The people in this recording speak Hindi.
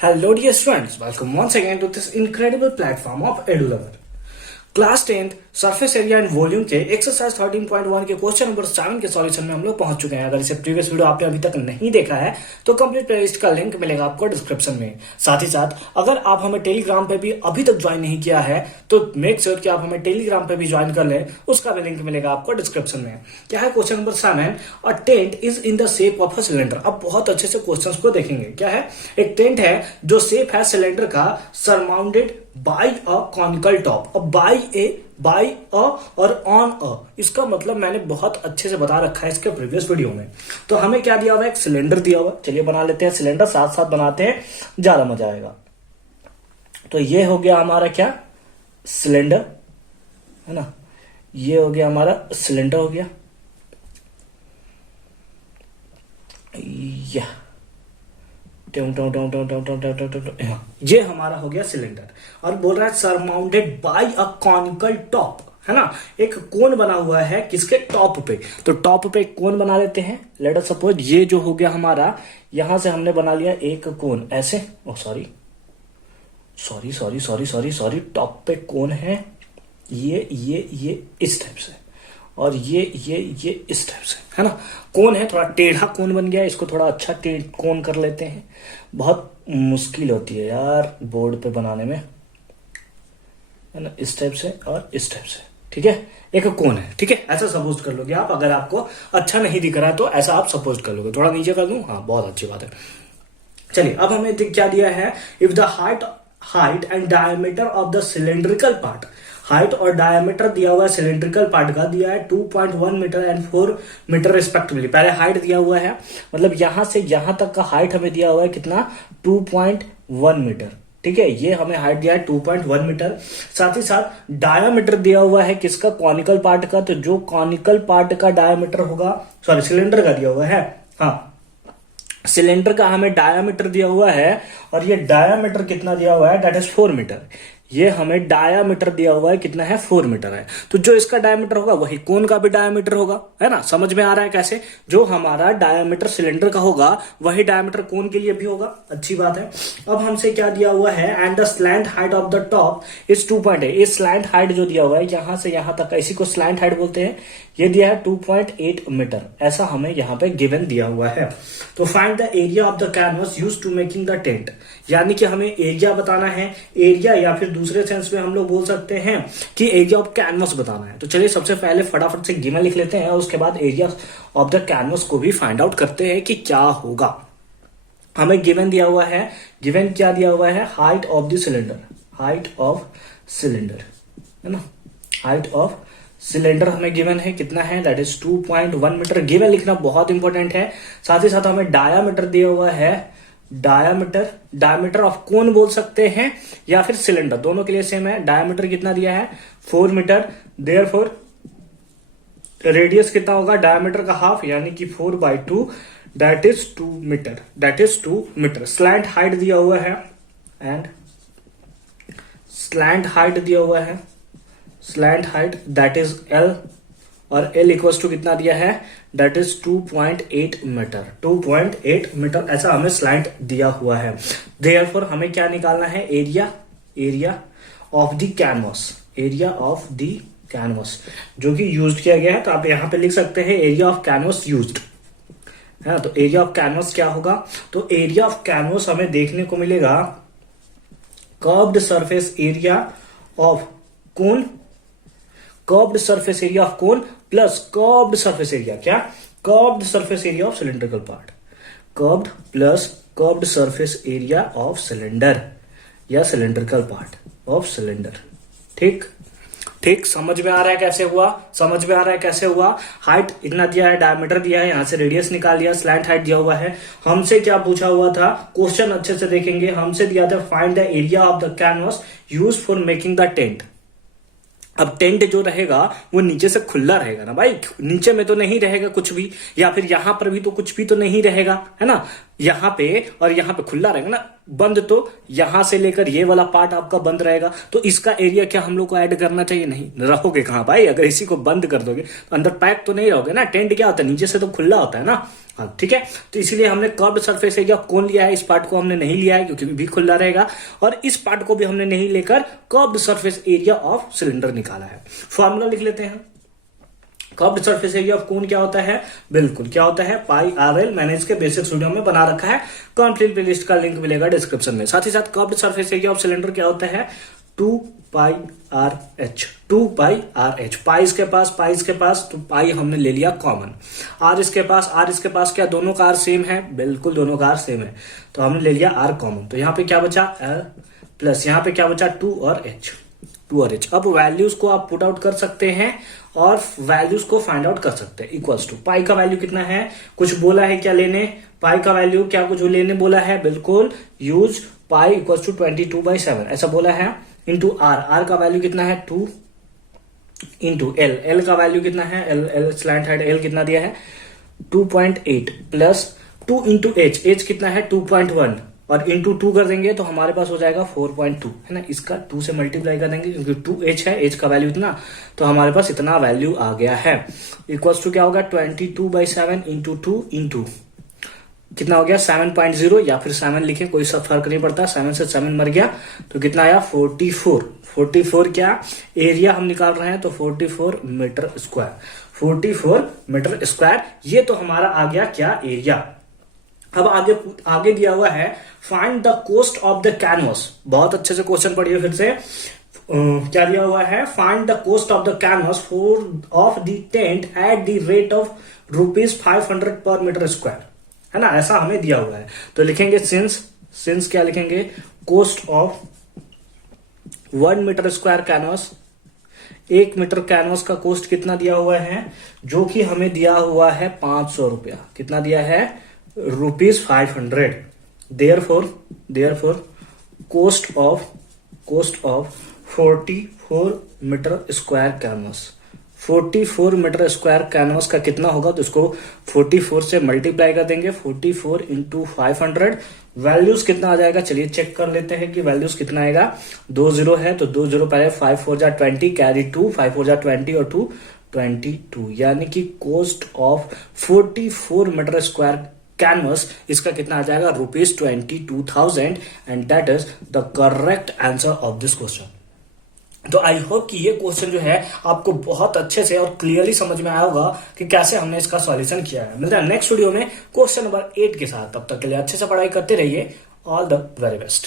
Hello dear students, welcome once again to this incredible platform of EduLover. Class 10th surface area and volume के एक्सरसाइज 13.1 के क्वेश्चन नंबर 7 के सॉल्यूशन में हम लोग पहुंच चुके हैं। अगर इसे प्रीवियस वीडियो आपने अभी तक नहीं देखा है तो कंप्लीट प्लेलिस्ट का लिंक मिलेगा आपको डिस्क्रिप्शन में। साथ ही साथ अगर आप हमें टेलीग्राम पे भी अभी तक ज्वाइन नहीं किया है तो मेक श्योर कि आप हमें टेलीग्राम पे भी ज्वाइन कर लें, उसका भी लिंक मिलेगा आपको डिस्क्रिप्शन में। क्या है question number 7, a tent is in the shape of a cylinder. अब बहुत अच्छे से क्वेश्चन को देखेंगे। क्या है, एक टेंट है जो शेप है सिलेंडर का, surmounted by a conical top. अब बाई अ और ऑन अ, इसका मतलब मैंने बहुत अच्छे से बता रखा है इसके प्रीवियस वीडियो में। तो हमें क्या दिया हुआ है, एक सिलेंडर दिया हुआ। चलिए बना लेते हैं सिलेंडर, साथ साथ बनाते हैं, ज्यादा मजा आएगा। तो ये हो गया हमारा क्या, सिलेंडर है ना। ये हो गया हमारा सिलेंडर हो गया, या ये हमारा हो गया सिलेंडर। और बोल रहा है surmounted by a conical top, है ना। एक कोन बना हुआ है किसके, टॉप पे। तो टॉप पे एक कोन बना लेते हैं। लेट अस सपोज ये जो हो गया हमारा, यहां से हमने बना लिया एक कोन ऐसे। ओ सॉरी, टॉप पे कोन है, ये इस टाइप से, और ये इस टाइप से, है ना। कोन है, थोड़ा टेढ़ा कोन बन गया। इसको थोड़ा अच्छा कोन कर लेते हैं। बहुत मुश्किल होती है यार बोर्ड पे बनाने में, है ना। इस टाइप से और इस टाइप से, ठीक है। एक कोन है, ठीक है। ऐसा सपोज कर लोगे आप। अगर आपको अच्छा नहीं दिख रहा है तो ऐसा आप सपोज कर लोगे। थोड़ा नीचे कर दूं, हाँ बहुत अच्छी बात है। चलिए अब हमें क्या दिया है, if the height and diameter of the cylindrical part. Height और डायमीटर दिया हुआ है सिलेंड्रिकल पार्ट का, दिया है 2.1 मीटर एंड 4 मीटर रिस्पेक्टिवली। पहले हाइट दिया हुआ है, मतलब यहां से यहां तक का हाइट हमें दिया हुआ है कितना, 2.1 मीटर, ठीक है। ये हमें हाइट दिया है 2.1 मीटर। साथ ही साथ डायामीटर दिया हुआ है किसका, कॉनिकल पार्ट का। तो जो कॉनिकल पार्ट का डायामीटर होगा, सॉरी सिलेंडर का दिया हुआ है, हाँ सिलेंडर का हमें डायामीटर दिया हुआ है। और ये डायामीटर कितना दिया हुआ है, दैट इज 4 मीटर। ये हमें डायामीटर दिया हुआ है कितना है, 4 मीटर है। तो जो इसका डायामीटर होगा वही कोन का भी डायामीटर होगा, है ना। समझ में आ रहा है कैसे, जो हमारा डायामीटर सिलेंडर का होगा वही डायामीटर कोन के लिए भी होगा। अच्छी बात है। अब हमसे क्या दिया हुआ है, and the slant height of the top is 2.8। ये स्लैंट हाइट जो दिया हुआ है यहां से यहां तक, इसी को स्लैंट हाइट बोलते हैं। ये दिया है 2.8 मीटर, ऐसा हमें यहाँ पे गिवन दिया हुआ है। तो find the area of the canvas use to making the tent. यानी कि हमें एरिया बताना है। एरिया, या फिर दूसरे सेंस में हम लोग बोल सकते हैं कि एरिया ऑफ कैनवस बताना है। तो चलिए सबसे पहले फटाफट से गिवन लिख लेते हैं, और उसके बाद एरिया ऑफ द कैनवस को भी फाइंड आउट करते हैं कि क्या होगा। हमें गिवन दिया हुआ है, गिवन क्या दिया हुआ है, height of the cylinder, height of cylinder, है ना। हाइट ऑफ सिलेंडर हमें गिवन है कितना है, दैट इज 2.1 मीटर। गिवन लिखना बहुत इंपॉर्टेंट है। साथ ही साथ हमें डायामीटर दिया हुआ है, डायमीटर ऑफ कोन बोल सकते हैं या फिर सिलेंडर, दोनों के लिए सेम है। डायमीटर कितना दिया है, 4 मीटर। देयरफॉर रेडियस कितना होगा, डायमीटर का हाफ, यानी कि 4/2, that is 2 metre, that is 2 metre. Slant height दिया हुआ है, एंड स्लैंट हाइट दिया हुआ है, slant height that is L, और L इक्वल्स टू कितना दिया है, दैट इज 2.8 मीटर, 2.8 मीटर ऐसा हमें स्लैंट दिया हुआ है। देयरफॉर हमें क्या निकालना है, area of the canvas, area of the canvas जो कि यूज्ड किया गया है। तो आप यहां पे लिख सकते हैं एरिया ऑफ कैनवस यूज्ड, है ना। तो एरिया ऑफ कैनवस क्या होगा, तो एरिया ऑफ कैनवस हमें देखने को मिलेगा curved surface area of cone, curved surface area of cone plus curved surface area, क्या, curved surface area of cylindrical part. Curved plus curved surface area of cylinder या सिलेंड्रिकल पार्ट ऑफ सिलेंडर। ठीक, समझ में आ रहा है कैसे हुआ। हाइट इतना दिया है, डायमीटर दिया है, यहां से रेडियस निकाल लिया, स्लैंट हाइट दिया हुआ है। हमसे क्या पूछा हुआ था, क्वेश्चन अच्छे से देखेंगे। हमसे दिया था find the area of the canvas use for making the tent. अब टेंट जो रहेगा वो नीचे से खुला रहेगा ना भाई, नीचे में तो नहीं रहेगा कुछ भी, या फिर यहां पर भी तो कुछ भी तो नहीं रहेगा, है ना। यहाँ पे और यहाँ पे खुला रहेगा ना, बंद तो यहां से लेकर ये वाला पार्ट आपका बंद रहेगा, तो इसका एरिया क्या हम लोग को ऐड करना चाहिए? नहीं, रहोगे कहां भाई? अगर इसी को बंद कर दोगे तो अंदर पैक तो नहीं रहोगे ना। टेंट क्या होता है, नीचे से तो खुला होता है ना। हाँ ठीक है, तो इसीलिए हमने कर्व्ड सरफेस एरिया कौन लिया है, इस पार्ट को हमने नहीं लिया है क्योंकि भी खुला रहेगा, और इस पार्ट को भी हमने नहीं लेकर curved surface area of cylinder निकाला है। फॉर्मूला लिख लेते हैं। कर्व्ड सरफेस एरिया ऑफ कोन क्या होता है? बिल्कुल क्या होता है? पाई आर एल। मैंने इसके बेसिक वीडियो में बना रखा है, कंप्लीट प्लेलिस्ट का लिंक मिलेगा डिस्क्रिप्शन में। साथ ही साथ curved surface area of cylinder क्या होता है? 2 पाई आर एच। 2 पाई आर एच। पाई इसके पास तो पाई हमने ले लिया कॉमन। आर इसके पास क्या दोनों का आर सेम है? बिल्कुल दोनों का आर सेम है, तो हमने ले लिया आर कॉमन। तो यहाँ पे क्या बचा? एल प्लस यहाँ पे क्या बचा? 2 और एच। अब वैल्यूज को आप पुट आउट कर सकते हैं और वैल्यूज को फाइंड आउट कर सकते हैं। इक्वल्स टू पाई का वैल्यू कितना है? कुछ बोला है क्या लेने? पाई का वैल्यू क्या कुछ लेने बोला है? बिल्कुल, यूज पाई इक्वल्स टू 22/7 ऐसा बोला है। इंटू आर का वैल्यू कितना है? 2 इंटू एल का वैल्यू कितना है? एल स्लैंट हेड एल कितना दिया है? 2.8 प्लस 2 इंटू एच कितना है? 2.1 और इंटू 2 कर देंगे तो हमारे पास हो जाएगा 4.2 है ना। इसका 2 से मल्टीप्लाई कर देंगे क्योंकि 2h है, h का वैल्यू इतना, तो हमारे पास इतना वैल्यू आ गया है। इक्वल्स टू क्या होगा? 22/7 इंटू 2 इंटू कितना हो गया? 7.0 या फिर 7 लिखे, कोई सा फर्क नहीं पड़ता। 7 से 7 मर गया तो कितना आया? 44 क्या एरिया हम निकाल रहे हैं? तो 44 मीटर स्क्वायर। 44 मीटर स्क्वायर, ये तो हमारा आ गया क्या? एरिया। अब आगे दिया हुआ है find the cost of the canvas. बहुत अच्छे से क्वेश्चन पढ़िए फिर से। क्या दिया हुआ है? Find the cost of the canvas of the tent at the rate of ₹500 per metre square, है ना। ऐसा हमें दिया हुआ है, तो लिखेंगे सिंस क्या लिखेंगे? Cost of 1 metre square canvas. 1 metre canvas का कोस्ट कितना दिया हुआ है? जो कि हमें दिया हुआ है 500 रुपया। कितना दिया है? ₹500। Therefore cost of 44 metre square canvas. 44 metre square canvas का कितना होगा? तो इसको 44 से मल्टीप्लाई कर देंगे। 44 इंटू 500, वैल्यूज कितना आ जाएगा? चलिए चेक कर लेते हैं कि वैल्यूज कितना आएगा। 2 0 है तो 2 0 पहले, 5 4 जा 20, कैरी 2, 5 4 जा 20 और 2 22, यानी कि cost of 44 metre square canvas, इसका कितना आ जाएगा? ₹22,000 and that is the correct answer of this question. तो आई होप कि ये क्वेश्चन जो है आपको बहुत अच्छे से और क्लियरली समझ में आया होगा कि कैसे हमने इसका सॉल्यूशन किया है। मिलते हैं नेक्स्ट वीडियो में क्वेश्चन नंबर 8 के साथ। तब तक के लिए अच्छे से पढ़ाई करते रहिए। All the very best.